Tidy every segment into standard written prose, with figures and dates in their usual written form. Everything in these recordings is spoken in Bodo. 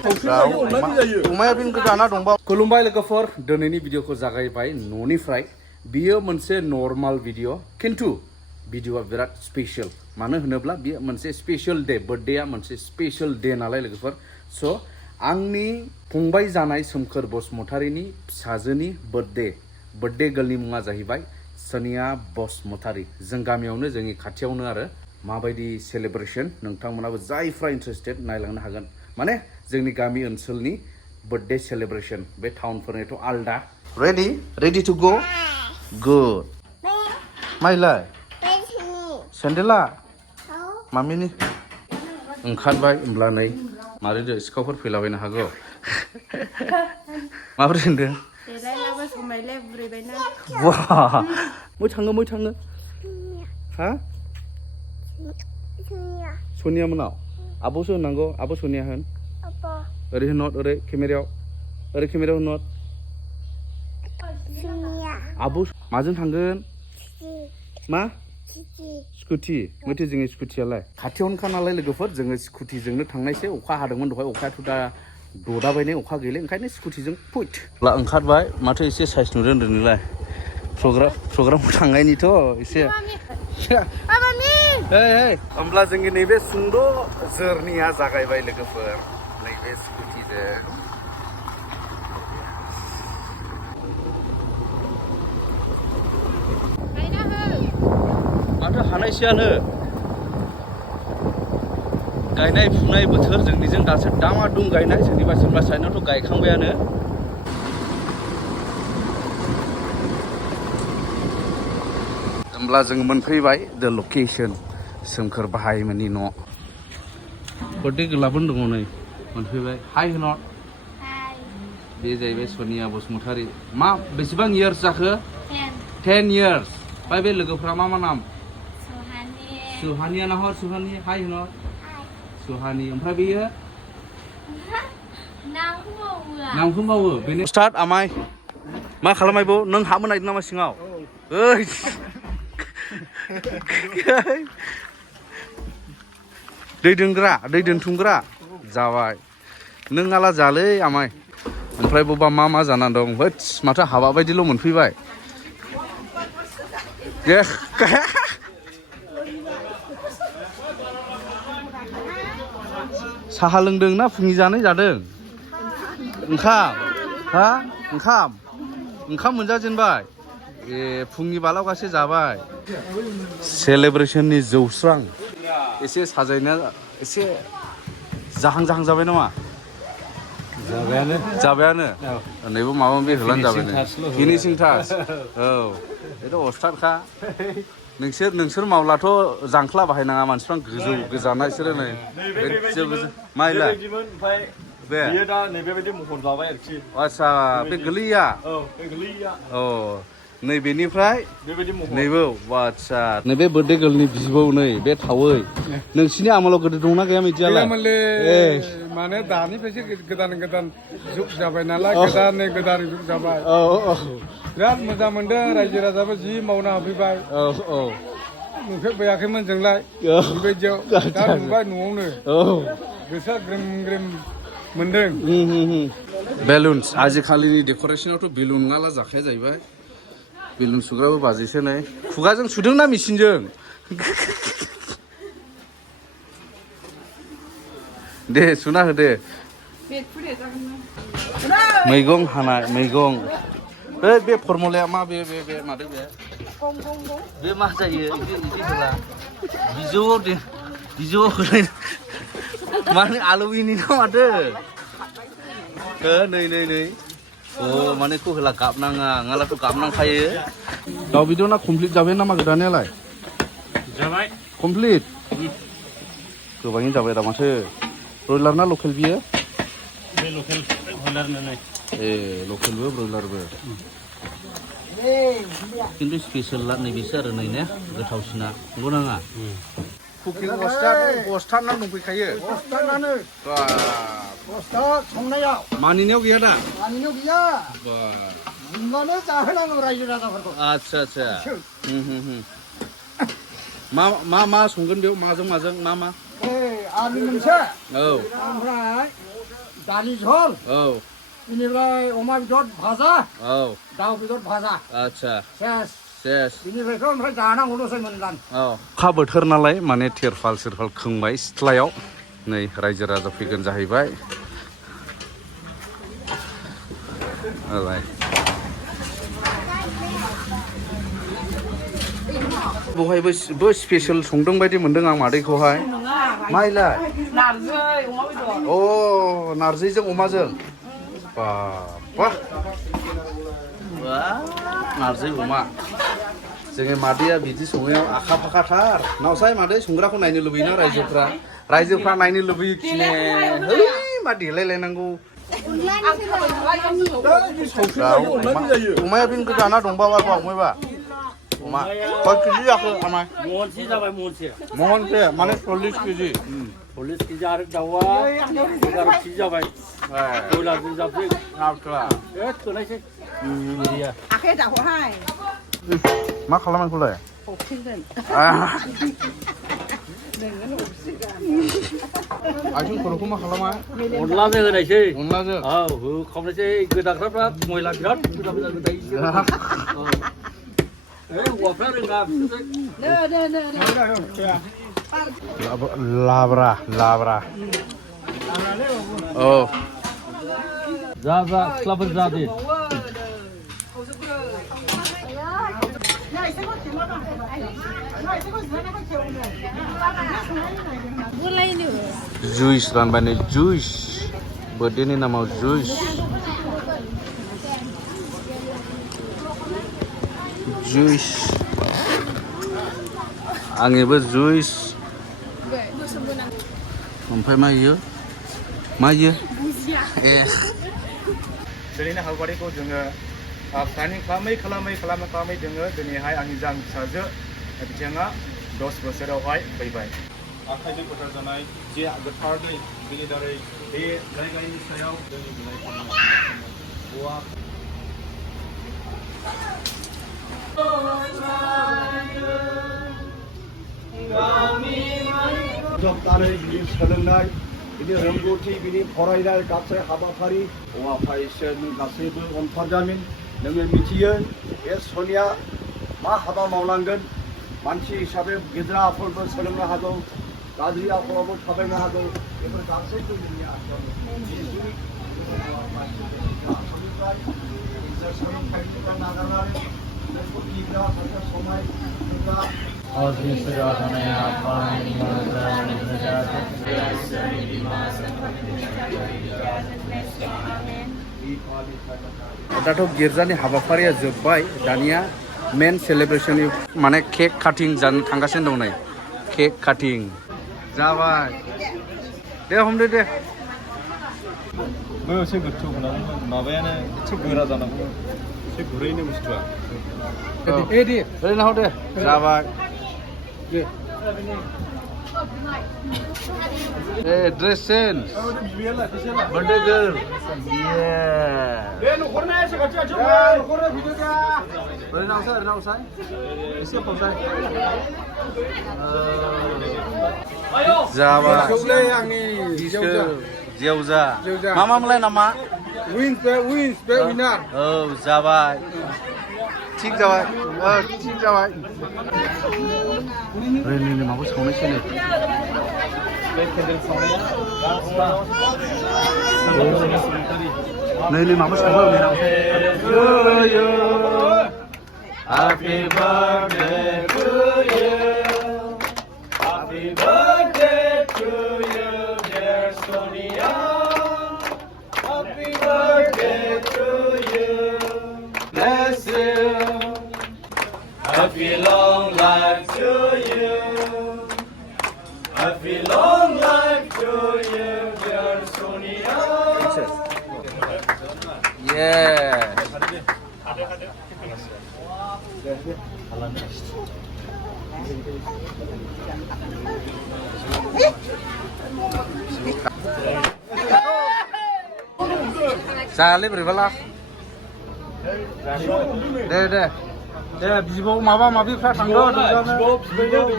अमाया बिन गोदाना दंबा खुलुमबाय लोगोफोर दिनैनि भिडिअखौ जागायबाय न'निफ्राय बियो मोनसे नर्माल भिडिअ किन्तु भिडिअआ बिराद स्पेशल मानो होनोब्ला बियो मोनसे स्पेशल डे बर्थडेआ मोनसे स्पेशल डे नालाय लोगोफोर स' आंनि फंबाय जानाय सोमखोर बसुमतारीनि फिसाजोनि बर्थडे गर्लनि मुङा जाहैबाय सनिया बसुमतारी जों गामियावनो जोंनि खाथियावनो आरो माबायदि सेलिब्रेशन नोंथांमोनाबो जायफ्रा इन्टारेस्टेड नायलांनो हागोन माने जोंनि गामि ओनसोलनि बर्थडे सेलिब्रेशन बे टाउनफोरनिथ' आलदा रेडि टु गो गुड माइलाय सेन्देला मामिनि ओंखारबाय होमब्ला नै मारै सिखावफोर फैलाबायनो हागौ माबोरै होनदों मै थाङो हा सनिया मोनाव आब'सो होननांगौ आब' सनिया होन ओरै होनहर ओरै केमेरायाव होनहर आब' माजों थांगोन मा स्कुटि माथो जोंनि स्कुटियालाय खाथियावनोखा नालाय लोगोफोर जोङो स्कुटिजोंनो थांनायसै अखा हादोंमोन दहाय अखायाथ' दा ददाबायनाय अखा गैले ओंखायनो स्कुटिजों फुट ला ओंखारबाय माथो एसे साइज नुदों नोंलाय प्रग्रामाव थांनायनिथ' एसे होमब्ला जोंनि नैबे सुंद' जोरनिया जागायबाय लोगोफोर नैबे स्कुटिजों माथो हानायसैयानो गायनाय फुनाय बोथोर जोंनिजों दासो दामादुम गायनाय सोरनिबा साइडनावथ' गायखांबायानो होमब्ला जों मोनफैबाय द लकेसन सोमखोर बाहायमोननि न' बर्थडे गोलाबोन दङ नै मोनफैबाय हाय होनर बे जाहैबाय सनिया बसुमतारी मा बेसेबां इयार्स जाखो 10 इयार्स ओमफ्राय बे लोगोफ्रा मा नाम सुहानिया नाहर सुहानि हाय होनर सुहानि ओमफ्राय बेयो नामखौ बावो बेनो स्टार्ट आमाय मा खालामबायबो नों हाबनो नागिरदों नामा सिङाव ओइ दै दोनथुमग्रा जाबाय नों आला जालै आमाय ओमफ्राय बबा मा जानानै दं होत्स माथो हाबा बायदिल' मोनफैबाय साहा लोंदों ना फुंनि जानाय जादों ओंखाम मोनजाजेनबाय ए फुंनि बालावगासे जाबाय सेलेब्रेशननि जौस्रां एसे साजायना एसे जाहां जाबाय नामा जाबायानो नैबो माबा माबि होलान जाबाय फिनिशिं टाच औ बेथ' अस्थादखा नोंसोर मावलाथ' जांख्ला बाहायनाङा मानसिफ्रा गोजौ गोजाना बिसोरो नै माइला बेयो दा नैबेबायदि महर जाबाय आरोखि आच्छा बे गोलैया औ नैबेनिफ्राय नैबो आच्छा नैबे बर्थडे गर्लनि बिबौ नै बे थावै नोंसिनि आमोलाव गोदो दंना गैया बिदियालाय माने दानिफ्रायसो गोदान जुग जाबाय नालाय गोदान जुग जाबाय औ बिराद मोजां मोनदों रायजो राजाबो जि मावना होफैबाय औ नुफेरबायाखैमोन जोंलाय बेबायदियाव दा नुबाय न'आवनो गोसोआ ग्रोम मोनदों बेलुन्स आजिखालिनि डेक'रेसनावथ' बेलुन नङाला जाखाया जाहैबाय बेलुन सुग्राबो बाजैसो नै खुगाजों सुदोंना मेचिनजों दे सुना हो दे मैगं हानाय बे फर्मुलाया मा बे मादों बे मा जायो इदि होला बिजौआव होलाय माने आलुइनि ना माथो नै अ माने खौ होला गाबनाङा नङालाथ' गाबनांखायो दाउ बिदना कमप्लिट जाबाय नामा गोदानायालाय जाबाय कमप्लिट गोबाङैनो जाबाय दा माथो ब्रयलार ना लकेल बियो बे लकेल ब्रयलार नालाय ए लकेलबो ब्रयलारबो खिन्थु स्पेशला नैबेसो आरो नै ने गोथावसिना नंगौ नाङा कुकिं बस्थानानो दंफैखायो बस्थानानो संनायाव मानिनायाव गैया दा मानिनायाव गैया होनबानो जाहोनांगौ रायजो राजाफोरखौ आच्छा मा संगोन बेयाव माजों मा आलु मोनसे औ ओमफ्राय दालि झल औ बेनिफ्राय अमा बेदर भाजा औ दाउ बेदर भाजा आदसा सेस सेस बेनिफ्रायथ' ओमफ्राय जानांगौल'सै मोनदां अखा बोथोर नालाय माने तिरपाल सिरपाल खोंबाय सिथ्लायाव नै रायजो राजा फैगोन जाहैबाय बहायबो स्पेशल संदों बायदि मोनदों आं मादैखौहाय माइलाय नारजि अमा बेदर अ नारजिजों अमाजों बाबा नारजि अमा जोंनि मादैया बिदि संनायाव आखा फाखाथार नावसाय मादै संग्राखौ नायनो लुबैयोना रायजोफ्रा नायनो लुबैयो खिने है मा देलायलायनांगौ अमाया बिन गोदाना दंबावा अमायबा अमा कय केजि जाखो आमाय महनसे जाबाय महनसे माने 40 केजि 40 केजि आरो दाउआ 11 केजि जाबाय बयलारजों जाबसै थोनायसै आखाइ दाखौहाय मा खालामनायखौलाय हरफिनगोन आथिं खर'खौ मा खालामा अनलाजों होनायसै अनलाजों औ होखावनायसै गोदाग्राफ्रा मयला बिराद गोदा गोदायो हौवाफ्रा रोङा लाब्रा औ जा सिख्लाफोर जा दे जुइस रानबाय नै जुइस बर्थडेनि नामाव जुइस आंनिबो जुइस ओमफ्राय मा इयो ए दिनैनि हाबाफारिखौ जोङो प्लानिं खालामै जोङो दिनैहाय आंनि जा फिसाजो बिथाङा 10 बोसोरावहाय फैबाय आखाइजों फोथार जानाय जे गोथार दै बेनि दारै बे जायगानि सायाव जोंनि बिलाइ बिनि सोलोंनाय बिनि रोंगौथि बिनि फरायनाय गासै हाबाफारि हौवाफ्रा इसोरनि गासैबो अनफारजामिन नोङो मिथियो बे सनिया मा हाबा मावनांगोन मानसि हिसाबै गेदेर आखलबो सोलोंनो हागौ गाज्रि आखलावबो थाबायनो हागौ बेफोर गासैबो जोंनि आखायाव सोलोंथाइनिफ्राय नागारनानै सासे समाय दाथ' गिर्जानि हाबाफारिया जोब्बाय दानिया मेन सेलेब्रेशननि माने केक काटिं जानो थांगासिनो दं नै केक काटिं जाबाय दे हमदो दे एसे गोथौ माबायानो एसे गोरा जानांगौ एसे गुरैनो बुस्थुआ ओरैनो हर दे जाबाय a dress change birthday girl जाबाय आंनि जेवजा मा मोनलाय नामा विन्स बे विनार औ जाबाय ठीक जाबाय रेलनि माबा सावनायसै नै नै माबा सावबाय Happy birthday to you Happy birthday to you dear Soniya Happy birthday to you Bless you Happy long life to you Happy long life to you dear Soniya Yeah जायालै बोरैबाला दे बिबौ माबा माबिफ्रा थांगोन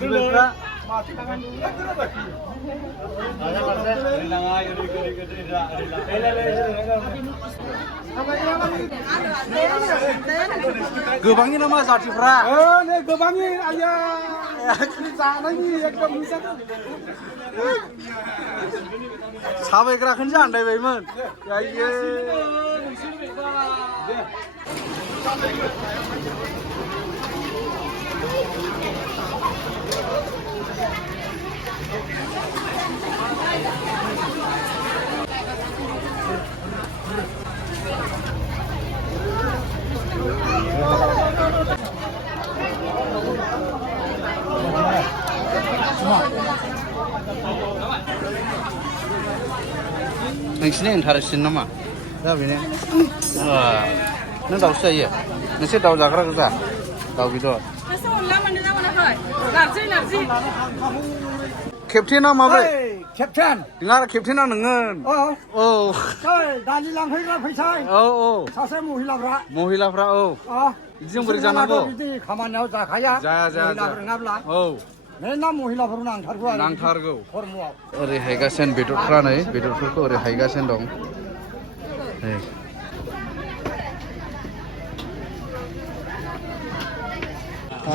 बिबौफ्रा गोबांनि नामा जातिफ्रा नै गोबांनि आया जानायनि एकदम साबायग्राखौनो आन्दायबायमोन आइयो नोंसिनि इन्टारेस्टसिन नामा दा बेनो नों दाउसो जायो नोंसोर दाउ जाग्रा गोजा दाउ बेदर केप्टेना माब्रै खेबथेन नोंहा केप्टेना नोङो औ दालि लांफैग्रा फैसा औ औ सासे महिलाफ्रा महिलाफ्रा औ बिदिजों बोरै जानांगौ बिदि खामानियाव जाखाया जाया रोङाब्ला औ मेरला महिलाफोर नांथारगौ आरो नांथारगौ खर्मआव ओरै हायगासिनो बेदरफ्रा नै बेदरफोरखौ ओरै हायगासिनो दं नै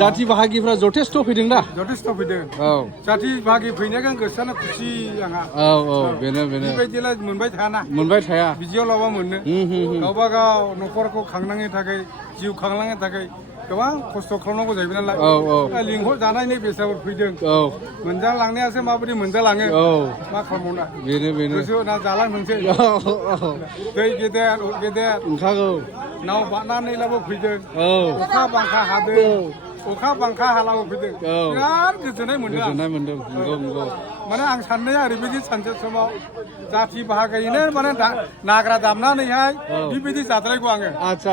जाति बाहागिफ्रा जथेस्थ' फैदों दा जथेस्थ' फैदों औ जाति बागि फैनायखौ आं गोसोआनो खुसि आंहा औ औ बेनो बेबायदिलाय मोनबाय थायाना मोनबाय थाया बिदियाव लाबा मोनो गावबा गाव न'खरखौ खांनांनो थाखाय जिउ खांलांनो थाखाय गोबां खस्थ' खालामनांगौ जाहैबाय नालाय लिंहर जानायनि बेसादफोर फैदों मोनजालांनायासो माबायदि मोनजालाङो मा खालामबावना बेनो गोसो ना जालांथोंसै दै गेदेर गेदेर ओंखागौ नाव बारनानैलाबो फैदों अखा बांखा हादों अखा बांखा हालाबो फैदों बिराद गोजोननाय मोनदों नंगौ माने आं साननाया ओरैबायदि सानसे समाव जाति बाहागोयैनो माने नाग्रा दामनानैहाय बेबायदि जाद्रायगौ आङो आच्छा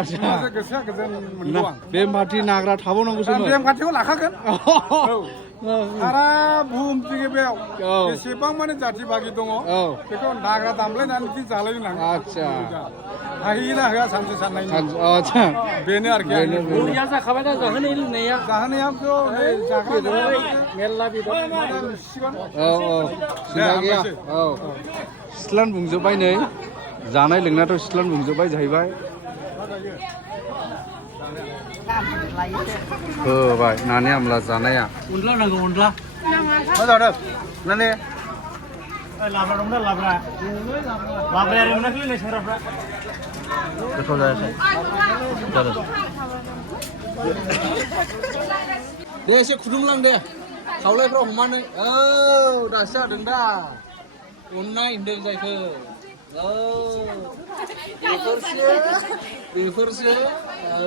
गोसोआ गोजोन मोनगौ आं बे पार्टि नाग्रा थाबावनांगौसोमोन बे खान्थिखौ लाखागोन सारा बुहुम बेयाव जेसेबां माने जाति बागि दङ बेखौ नाग्रा दामलायनानै बिदि जालायनो नाङो आच्छा हाहैयोना होआ सानसे साननायनि आच्छा बेनो आरोखि बरिया जाखाबाय दा जाहोनाय लोंनाया जाहोनायाथ' मेरला बेदर औ सिन्था गैया औ सिथ्लान बुंजोब्बाय नै जानाय लोंनायाथ' सिथ्लान बुंजोब्बाय जाहैबाय होबाय नानि आमला जानाया अनला नांगौ अनला मा जादों नानि लाब्रा दं दा लाब्राया रोंनाखैलै नै सेंग्राफ्रा गोथाव जायाखै जादों दे एसे खुदुंलां दे खावलायफ्राव हमानो औ दासो जादों दा अननाय होनदों जायखौ औ बेफोरसो औ